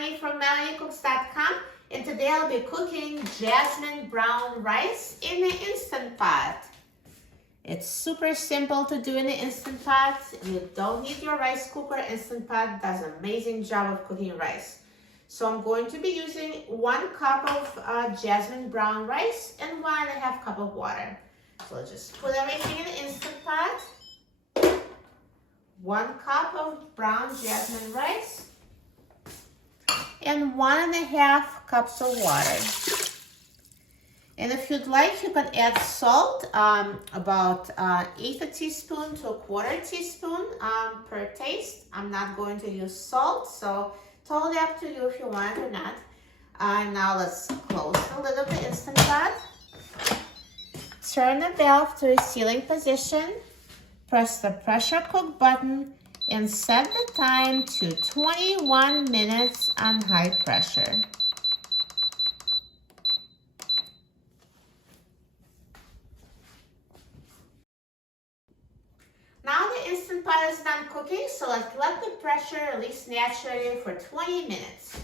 Melanie from MelanieCooks.com, and today I'll be cooking jasmine brown rice in the Instant Pot. It's super simple to do in the Instant Pot. You don't need your rice cooker. Instant Pot does an amazing job of cooking rice. So I'm going to be using 1 cup of jasmine brown rice and 1.5 cup of water. So let's just put everything in the Instant Pot. 1 cup of brown jasmine rice and 1.5 cups of water. And if you'd like, you can add salt, about 1/8 teaspoon to 1/4 teaspoon per taste. I'm not going to use salt, so totally up to you if you want it or not. Now let's close the lid of the Instant Pot. Turn the valve to a sealing position. Press the pressure cook button and set the time to 21 minutes on high pressure. Now the Instant Pot is done cooking, so let's let the pressure release naturally for 20 minutes.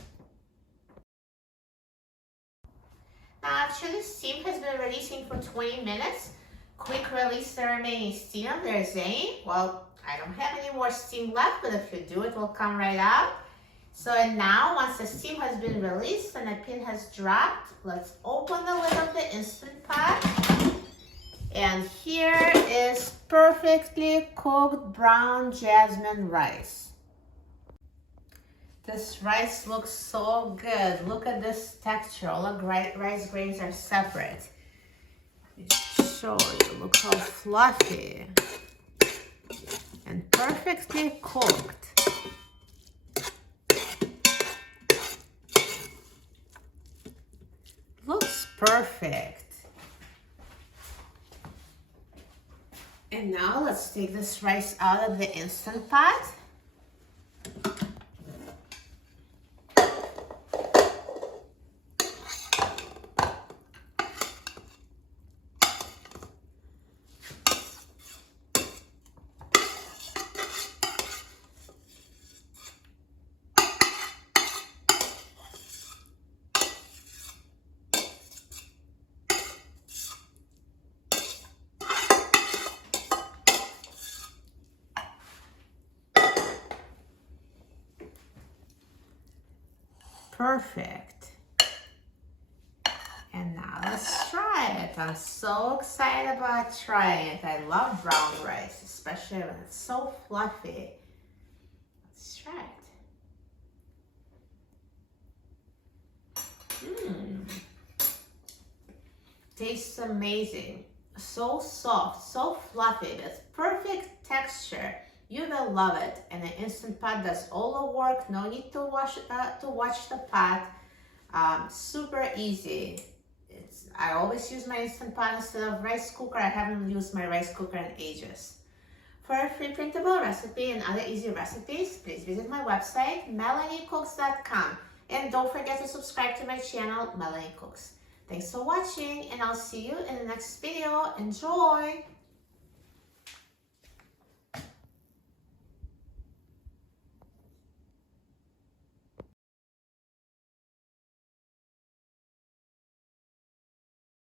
Now after the steam has been releasing for 20 minutes, quick release the remaining steam if there's any. Well, I don't have any more steam left, but if you do, it will come right out. So and now, once the steam has been released and the pin has dropped, let's open the lid of the Instant Pot. And here is perfectly cooked brown jasmine rice. This rice looks so good. Look at this texture. All the rice grains are separate. Show you, look how fluffy and perfectly cooked. Looks perfect. And now let's take this rice out of the Instant Pot. Perfect. And now let's try it. I'm so excited about trying it. I love brown rice, especially when it's so fluffy. Let's try it. Tastes amazing. So soft, so fluffy. That's perfect texture. You will love it, and the Instant Pot does all the work. No need to watch the pot. Super easy. I always use my Instant Pot instead of rice cooker. I haven't used my rice cooker in ages. For a free printable recipe and other easy recipes, please visit my website, MelanieCooks.com. And don't forget to subscribe to my channel, Melanie Cooks. Thanks for watching, and I'll see you in the next video. Enjoy!